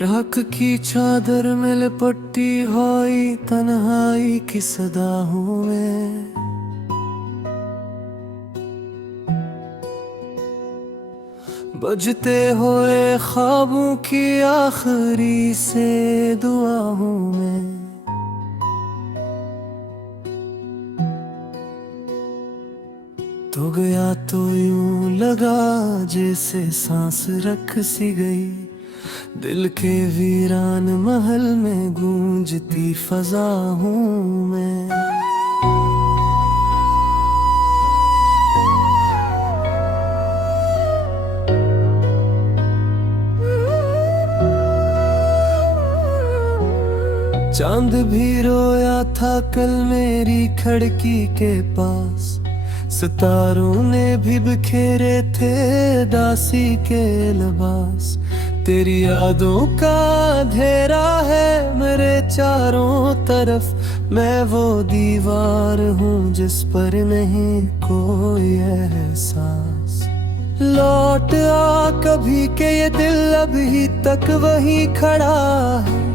राख की चादर में लिपटी हुई तन्हाई की सदा हूँ मैं। बजते हुए ख्वाबों की आखिरी से दुआ हूँ मैं। तो गया तो यूं लगा जैसे सांस रख सी गई, दिल के वीरान महल में गूंजती फजा हूँ मैं। चांद भी रोया था कल मेरी खिड़की के पास, सितारों ने भी बिखेरे थे दासी के लिबास। तेरी यादों का अंधेरा है मेरे चारों तरफ, मैं वो दीवार हूँ जिस पर नहीं कोई एहसास। लौट आ कभी के ये दिल अभी तक वहीं खड़ा है,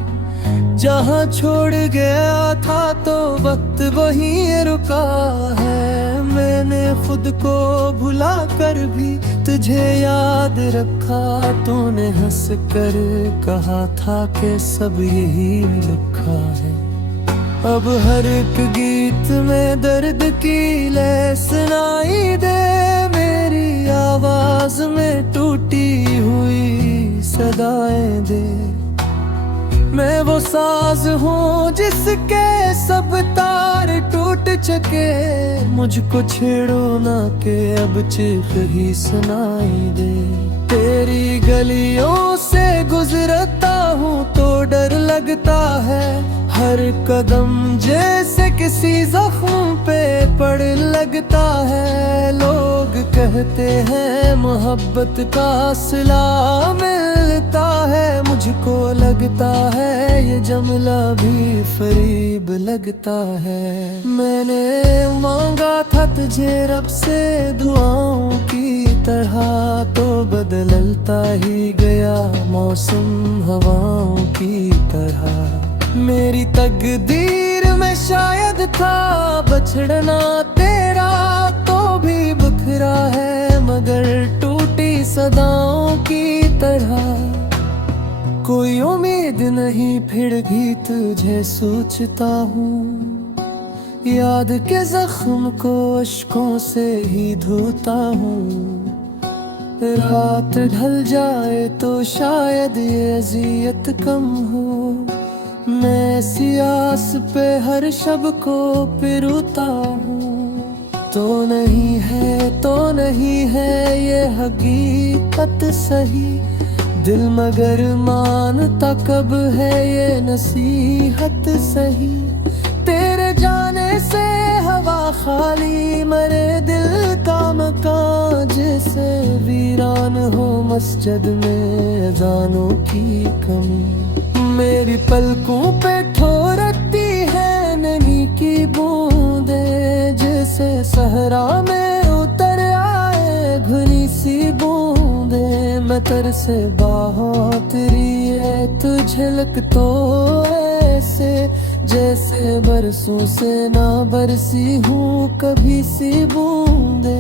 जहाँ छोड़ गया था तो वक्त वहीं रुका है। मैंने खुद को भुला कर भी तुझे याद रखा, तूने हंस कर कहा था कि सब यही लिखा है। अब हर एक गीत में दर्द की लय सुनाई दे, मेरी आवाज में टूटी हुई सदाएं दे। मैं वो साज हूँ जिसके सब तार टूट चुके, मुझको छेड़ो ना के अब चीख ही सुनाई दे। तेरी गलियों से गुजरता हूँ तो डर लगता है, हर कदम जैसे किसी जख्म पे पड़ लगता है। लोग कहते हैं मोहब्बत का सिला मिलता है, मुझको लगता है ये जमला भी फरीब लगता है। मैंने मांगा था तुझे रब से दुआओं की तरह, तो बदलता ही गया मौसम हवाओं की तरह। मेरी तकदीर में शायद था बछड़ना तेरा, तो भी बिखरा है मगर टूटी सदाओं की तरह। कोई उम्मीद नहीं फिर भी तुझे सोचता हूँ, याद के जख्म को अश्कों से ही धोता हूँ। रात ढल जाए तो शायद ये अजियत कम हो, मैं सियास पे हर शब को पिरोता हूँ। तो नहीं है ये हकीकत सही, दिल मगर मानता कब है ये नसीहत सही। तेरे जाने से हवा खाली मरे दिल का मकान, जैसे वीरान हो मस्जिद में अज़ानों की कमी। मेरी पलकों पे ठोरती है नमी की बूंदे, जैसे सहरा में उतर आए घुनी सी बूंदे। मैं तरसे बहुत रही है तुझे लग तो ऐसे, जैसे बरसों से ना बरसी हूँ कभी सी बूंदे।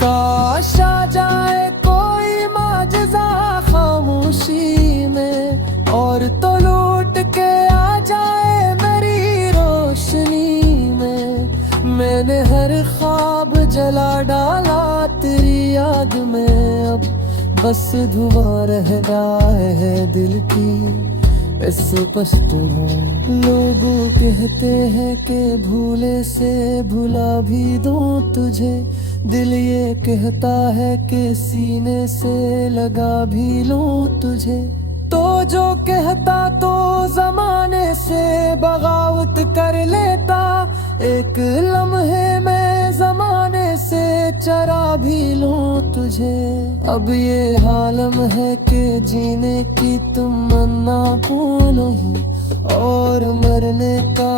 काश आ जाए कोई माजज़ा खामोशी में, और तो लौट के आ जाए मेरी रोशनी में। मैंने हर ख्वाब जला डाला तेरी याद में, अब बस धुआं रह गया है दिल की स्पष्ट में। लोगों कहते हैं कि भूले से भुला भी दूं तुझे, दिल ये कहता है कि सीने से लगा भी लूं तुझे। तो जो कहता तो जमाने से बगावत कर लेता, एक लम्हे में जमाने से चरा भी लूं तुझे। अब ये हालम है कि जीने की तमन्ना को नहीं, और मरने का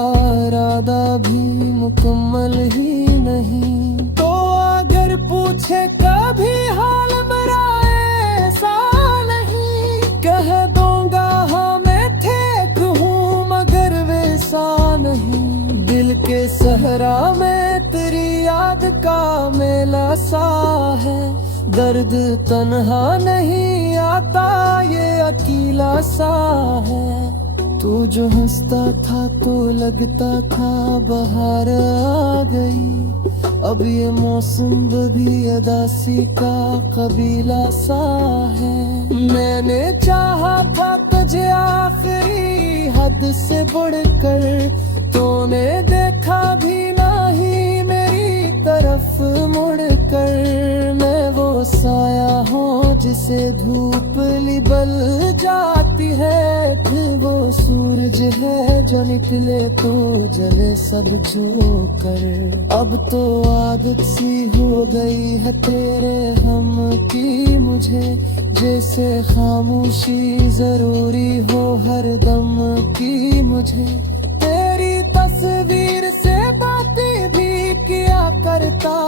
इरादा भी मुकम्मल ही नहीं। तो अगर पूछे कभी हाल मेरा ऐसा नहीं, कह दूंगा हाँ सहरा में तेरी याद का मेला सा है, दर्द तन्हा नहीं आता ये अकेला सा है। तू जो हंसता था तो लगता था बहार आ गई, अब ये मौसम भी अदासी का कबीला सा है। मैंने चाहा था तुझे आखिरी हद से बढ़कर, तूने देखा भी नहीं मेरी तरफ मुड़कर। मैं वो साया हूँ जिसे धूप लिबल जाती है, वो सूरज है जो निकले तो जले सब झोंकर। अब तो आदत सी हो गई है तेरे हम की मुझे, जैसे खामोशी जरूरी हो हर दम की मुझे। तेरी तस्वीर से बातें भी किया करता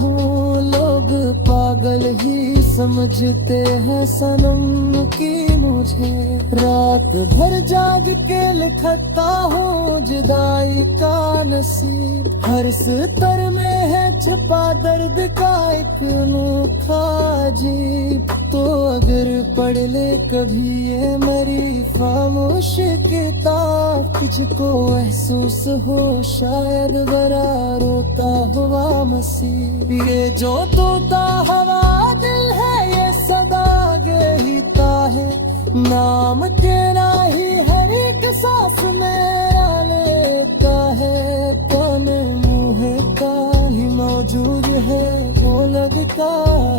हूँ, लोग पागल ही समझते हैं सनम की मुझे। रात भर जाग के लिखता हूँ जुदाई का नसीब, हर स्तर में है छुपा दर्द का एक अनोखा अजीब। तो अगर पढ़ ले कभी ये मेरी खामोश किताब, तुझको महसूस हो शायद बड़ा रोता हुआ मसीह। ये जो तोता हवा दिल है ये सदा गीता है, नाम तेरा ही हर एक सांस मेरा लेता है। तने मुँह का ही मौजूद है वो लगता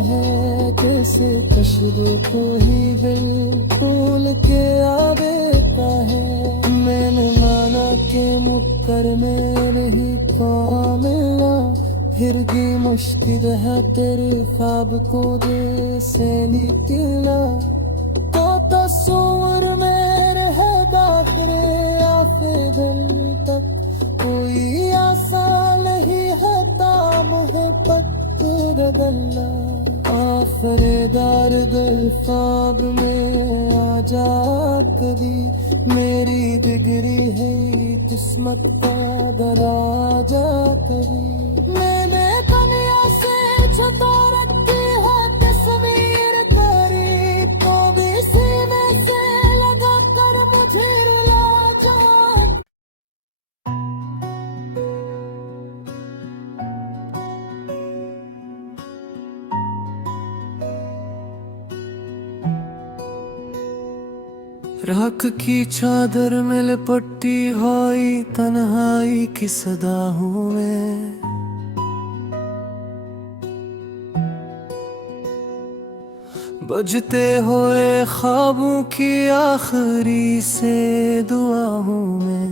है, जैसे कशदों को ही बिल्कुल के आवेता है। मैंने माना कि मुक्कर में नहीं मिलना, फिर भी मुश्किल है तेरे ख्वाब को दे से निकलना। तो तस्वीर में रह दाखिले आफे दिल तक, कोई आसान नहीं है तामुहब्बत बदलना। आखिरे दर्द ख्वाब में आ जा कभी, मेरी बिगड़ी है किस्मत का दराजा कभी। मैंने दुनिया से छुपा रखी है तस्वीर तेरी, तो भी सीने से लगा कर मुझे रुला जा। राख की चादर में लिपटी हुई तन्हाई की सदा हूँ मैं, बजते हुए ख्वाबों की आखिरी से दुआ हूँ मैं।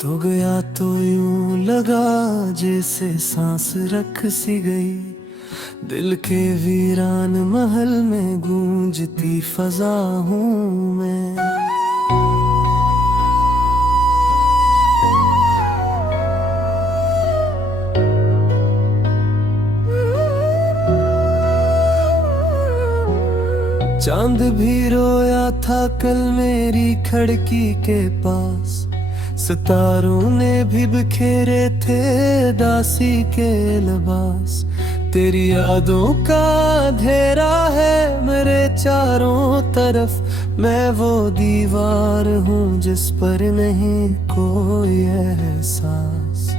तो गया तो यूं लगा जैसे सांस रख सी गई, दिल के वीरान महल में गूंजती फजा हूँ मैं। चांद भी रोया था कल मेरी खिड़की के पास, सितारों ने भी बिखेरे थे दासी के लिबास। तेरी यादों का अंधेरा है मेरे चारों तरफ, मैं वो दीवार हूँ जिस पर नहीं कोई एहसास।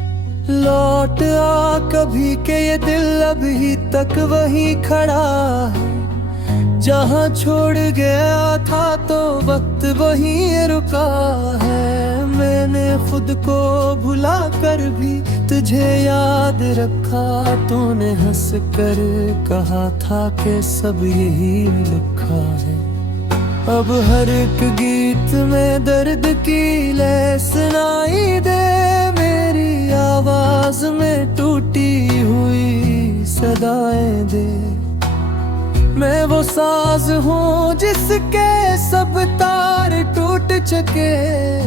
लौट आ कभी के ये दिल अभी तक वहीं खड़ा है, जहाँ छोड़ गया था तो वक्त वहीं रुका है। मैंने खुद को भुला कर भी तुझे याद रखा, तूने हंस कर कहा था कि सब यही लिखा है। अब हर एक गीत में दर्द की लय सुनाई दे, मेरी आवाज में टूटी हुई सदाएं दे। मैं वो साज हूँ जिसके सब तार टूट चुके,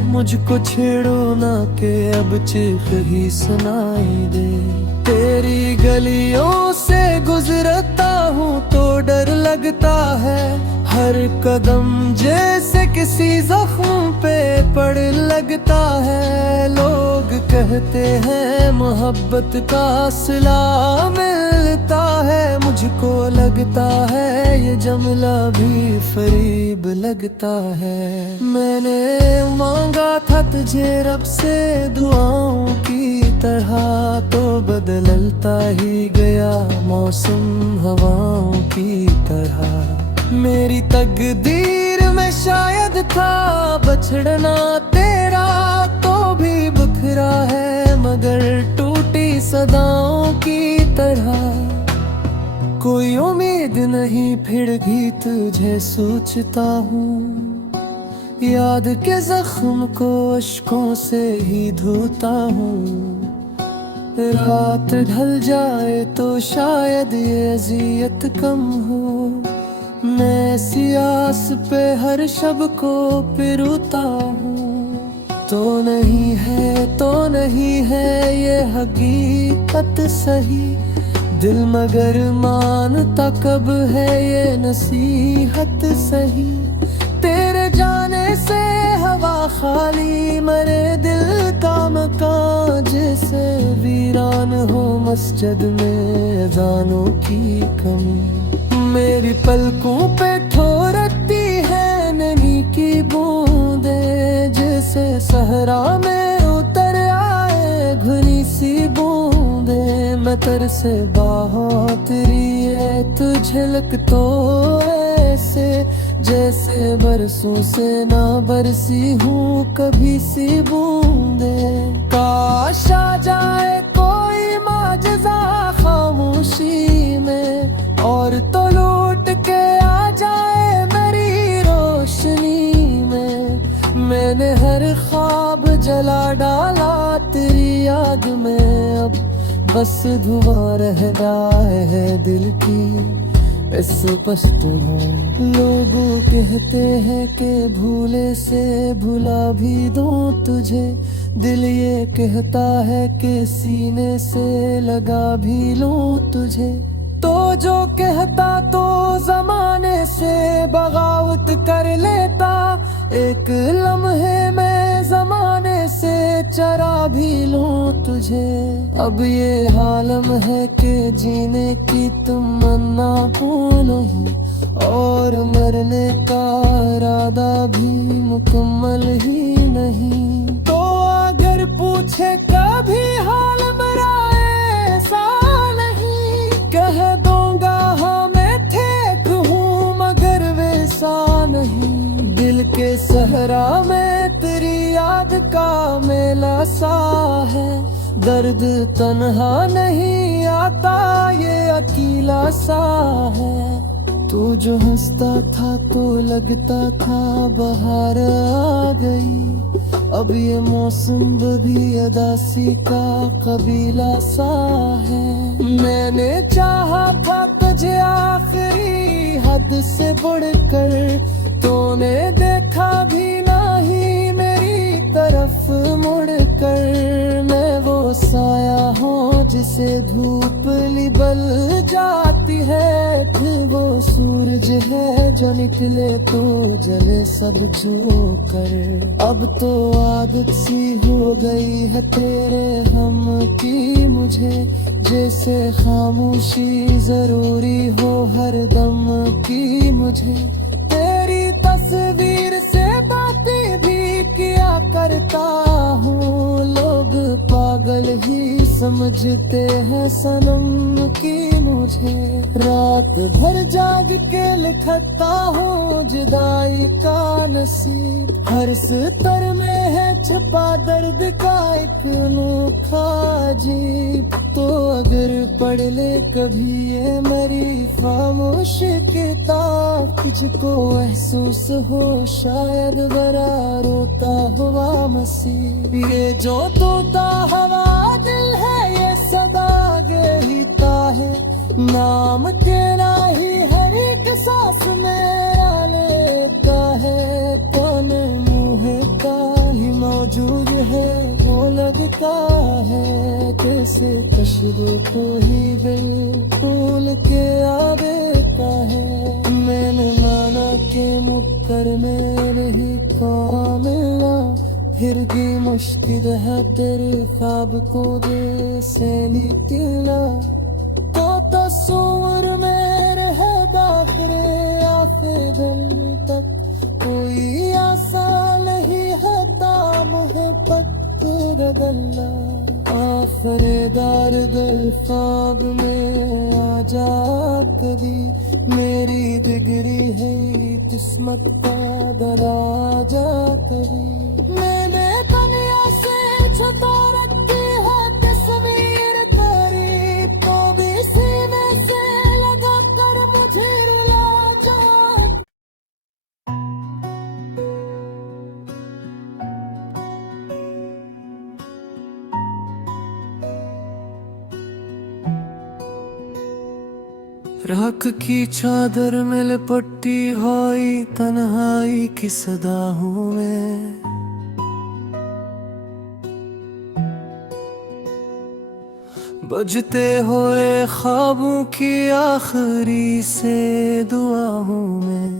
मुझको छेड़ो ना के अब चीख ही सुनाई दे। तेरी गलियों से गुजरता हूँ तो डर लगता है, हर कदम जैसे किसी जख्म पे पड़ लगता है। लोग कहते हैं मोहब्बत का सिला मिलता है, मुझको लगता है ये जमला भी फरीब लगता है। मैंने मांगा था तुझे रब से दुआओं की तरह, तो बदलता ही गया मौसम हवाओं की तरह। मेरी तकदीर में शायद था बछड़ना तेरा, तो भी बिखरा है मगर टूटी सदाओं की तरह। कोई उम्मीद नहीं फिर भी तुझे सोचता हूँ, याद के जख्म को अश्कों से ही धोता हूँ। रात ढल जाए तो शायद ये अज़ियत कम हो, मैं सियास पे हर शब को पिरोता हूँ। तो नहीं है ये हकीकत सही, दिल मगर मानता कब है ये नसीहत सही। तेरे जाने से हवा खाली, मरे दिल का मकान जैसे वीरान हो मस्जिद में अज़ानों की कमी। मेरी पलकों पे ठोरती है नमी की बूंदे, जैसे सहरा में उतर आए घुनी सी बूंदे। मैं तरसे बहुत रिए तुझे लग तो ऐसे, जैसे बरसों से ना बरसी हूँ कभी सी बूंदे। काश आ जाए कोई माजज़ा खामोशी में, और तो लौट के आ जाए मेरी रोशनी में। मैंने हर ख्वाब जला डाला तेरी याद में, अब बस धुआं रह जाए है दिल की इस स्पष्ट में। लोगों कहते हैं कि भूले से भुला भी दूं तुझे, दिल ये कहता है कि सीने से लगा भी लूं तुझे। तो जो कहता तो जमाने से बगावत कर लेता, एक लम्हे में जमाने से चरा भी लूं तुझे। अब ये हालम है कि जीने की तमन्ना नहीं, और मरने का इरादा भी मुकम्मल ही नहीं। तो अगर पूछे कभी हाल मेरा ऐसा नहीं, कह दूंगा हाँ मैं ठीक हूँ मगर वैसा नहीं। दिल के सहरा में तेरी याद का मेला सा है, दर्द तन्हा नहीं आता ये अकेला सा है। तू जो हंसता था तो लगता था बहार आ गई, अब ये मौसम भी अदासी का कबीला सा है। मैंने चाहा था तुझे आखिरी हद से बढ़कर, तूने देखा भी नहीं मेरी तरफ मुड़कर। मैं वो साया हूँ जिसे धूप लिबल जाती है, फिर वो सूरज है जो निकले तो जले सब झोंकर। अब तो आदत सी हो गई है तेरे हम की मुझे, जैसे खामोशी जरूरी हो हर दम की मुझे। तेरी तस्वीर से बातें भी किया करता हूँ, लोग पागल ही समझते हैं सनम की मुझे। रात भर जाग के लिखता हूँ जुदाई का नसीब, हर स्तर में है छुपा दर्द का एक अनोखा अजीब। तो अगर पढ़ ले कभी ये मेरी खामोश किताब, तुझको महसूस हो शायद बड़ा रोता हुआ मसीह। ये जो तोता हवा दिल है ये सदा गहरीता है, नाम तेरा ही हर एक सांस मेरा लेता है। कौन मुँह का ही मौजूद है वो लगता है, कैसे कशबों को ही बिल्कुल के आगे का है। मैंने माना के मुक्कर में नहीं काम मिलना, फिर भी मुश्किल है तेरे ख्वाब को दे से निकलना। तो तस्वीर में रह बाखरे आफे दिल तक कोई आसान नहीं है मोहब्बत रगल्ला। आफरेदार दिल ख्वाब में आ जा कभी, मेरी डिग्री है किस्मत का दराजा कभी। मैंने दुनिया से छुपा रखी है तस्वीर तेरी, तो भी सीने से लगा कर मुझे रुला जा। राख की चादर में लिपटी हुई तन्हाई की सदा हूँ मैं, बजते हुए ख्वाबों की आखिरी से दुआ हूँ मैं।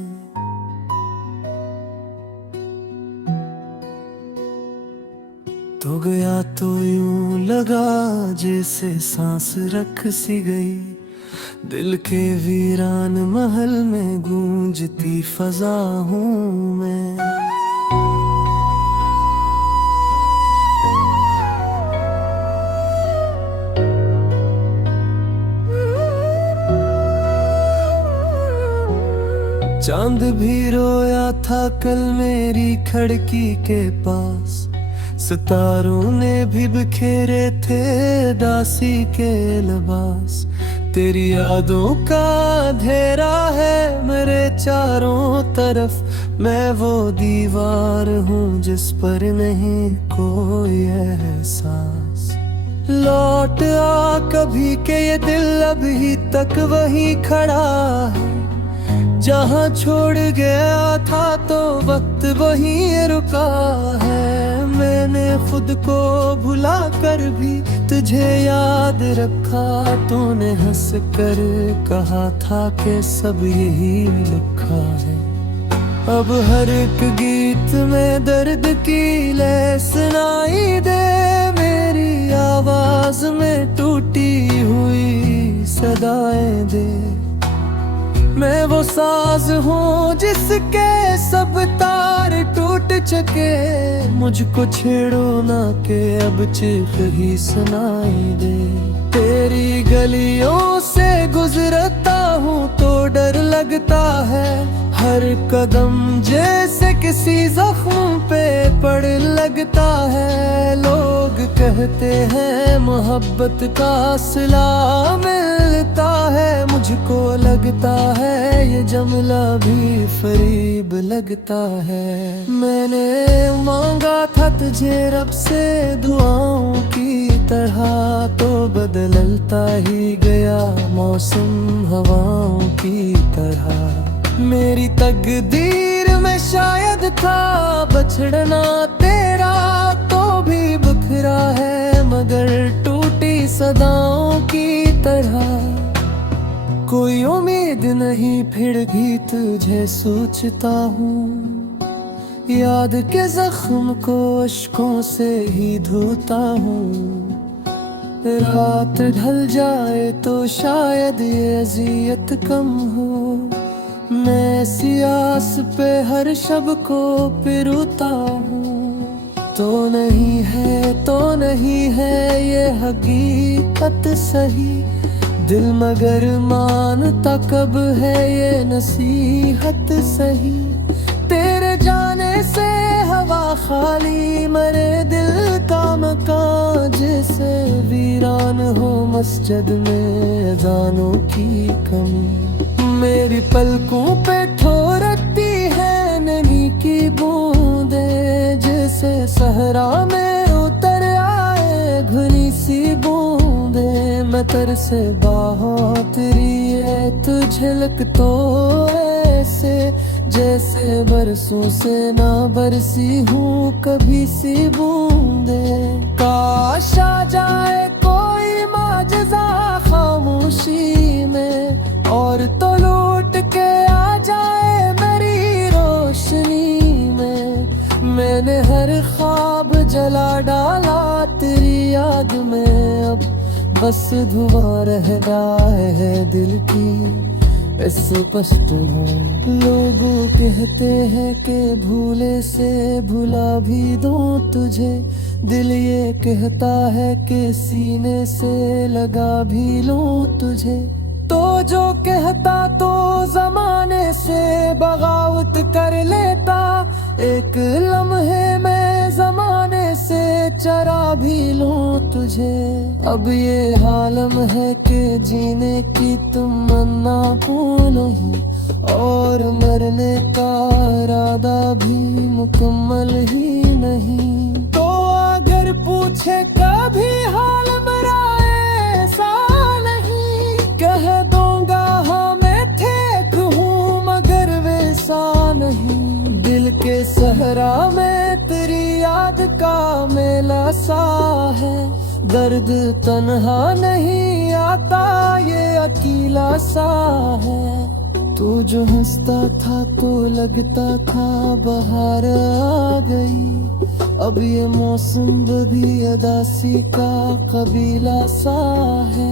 तो गया तो यूं लगा जैसे सांस रख सी गई, दिल के वीरान महल में गूंजती फजा हूँ मैं। चांद भी रोया था कल मेरी खिड़की के पास, सितारों ने भी बिखेरे थे दासी के लिबास। तेरी यादों का अंधेरा है मेरे चारों तरफ, मैं वो दीवार हूँ जिस पर नहीं कोई एहसास। लौट आ कभी के ये दिल अभी तक वहीं खड़ा है, जहाँ छोड़ गया था तो वक्त वहीं रुका है। मैंने खुद को भुला कर भी तुझे याद रखा, तूने हंस कर कहा था कि सब यही लिखा है। अब हर एक गीत में दर्द की लय सुनाई दे, मेरी आवाज में टूटी हुई सदाएं दे। मैं वो साज हूँ जिसके सब तार टूट चुके, मुझको छेड़ो ना के अब चीख ही सुनाई दे। तेरी गलियों से गुजरता हूँ तो डर लगता है, हर कदम जैसे किसी जख्म पे पड़ लगता है। लोग कहते हैं मोहब्बत का सिला मिलता है, मुझको लगता है ये जमला भी फरीब लगता है। मैंने मांगा था तुझे रब से दुआओं की तरह, तो बदलता ही गया मौसम हवाओं की तरह। मेरी तकदीर में शायद था बछड़ना तेरा, तो भी बिखरा है मगर टूटी सदाओं की तरह। कोई उम्मीद नहीं फिर भी तुझे सोचता हूँ, याद के जख्म को अश्कों से ही धोता हूँ। रात ढल जाए तो शायद ये अजियत कम हो, मैं सियास पे हर शब को पिरोता हूँ। तो नहीं है ये हकीकत सही, दिल मगर मानता कब है ये नसीहत सही। तेरे जाने से हवा खाली मरे दिल का मकान, जैसे वीरान हो मस्जिद में अज़ानों की कमी। मेरी पलकों पे ठोरती है नमी की बूंदें, जैसे सहरा में उतर आए घनी सी बूंदें। मैं तरसे बहुत रिए तो झलक तो ऐसे, जैसे बरसों से ना बरसी हूँ कभी सी बूंदें। काश आ जाए कोई माजज़ा खामोशी में, और तो लूट के आ जाए मेरी डाला तेरी याद में, अब बस धुआं रह रहा है दिल की स्पष्ट है। लोगों कहते हैं कि भूले से भुला भी दूं तुझे, दिल ये कहता है कि सीने से लगा भी लूं तुझे। तो जो कहता तो जमाने से बगावत कर लेता, एक लम्हे में जमाने से चरा भी लूं तुझे। अब ये हालम है कि जीने की तमन्ना पूर्ण ही, और मरने का इरादा भी मुकम्मल ही नहीं। तो अगर पूछे कभी हाल मेरा ऐसा नहीं, कह दूंगा हाँ मैं ठीक हूँ मगर वैसा नहीं। दिल के सहरा में तेरी याद का मेला सा है, दर्द तन्हा नहीं आता ये अकेला सा है। तू जो हंसता था तो लगता था बहार आ गई, अब ये मौसम भी अदासी का कबीला सा है।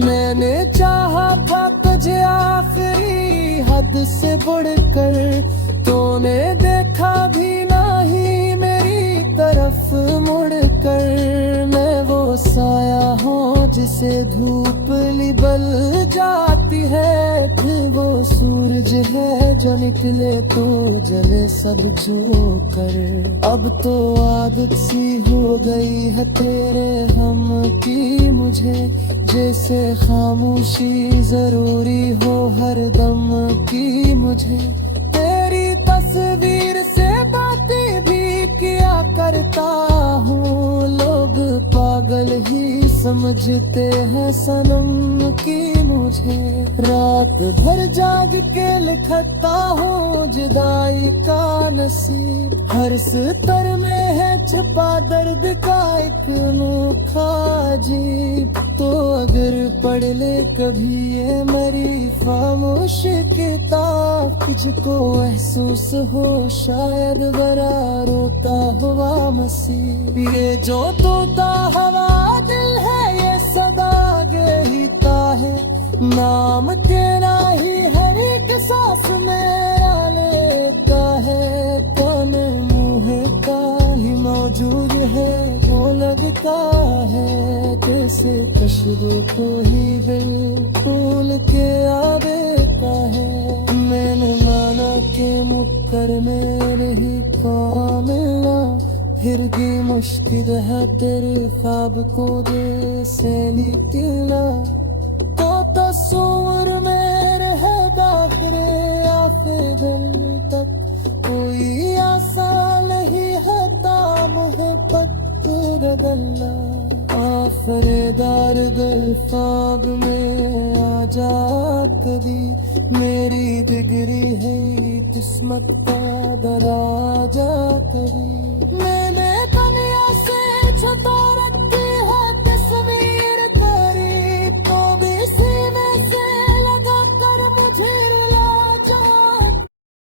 मैंने चाहा था तुझे आखिरी हद से बढ़कर, तूने देखा भी नहीं मेरी तरफ मुड़कर। मैं वो साया हूँ जिसे धूप लिबल जाती है, फिर वो सूरज है जो निकले तो जले सब झोंकर। अब तो आदत सी हो गई है तेरे हम की मुझे, जैसे खामोशी जरूरी हो हर दम की मुझे। तेरी तस्वीर से बातें भी किया करता हूँ, लोग पागल ही समझते हैं सनम की मुझे। रात भर जाग के लिखता हूँ जुदाई का नसीब, हर स्तर में है छुपा दर्द का एक अनोखा अजीब। तो अगर पढ़ ले कभी ये मेरी खामोश किताब, तुझको महसूस हो शायद बड़ा रोता हुआ मसीह। ये जो तोता हवा दिल है ये सदा गीता है, नाम तेरा ही हर एक सांस मेरा लेता है। कौन मुँह का ही मौजूद है वो लगता है, जैसे खुशबू को ही बिल्कुल के आवेता है। मैंने माना कि मुक्कर में नहीं मिलना, फिर भी मुश्किल है तेरे ख्वाब को जैसे निकलना। तो तस्वीर में रह दाखिले आफे दिल तक, कोई आसान नहीं है मोहब्बत बदलना। आफरेदार दिल ख्वाब में आ जा कभी, मेरी डिग्री है किस्मत का दराजा कभी।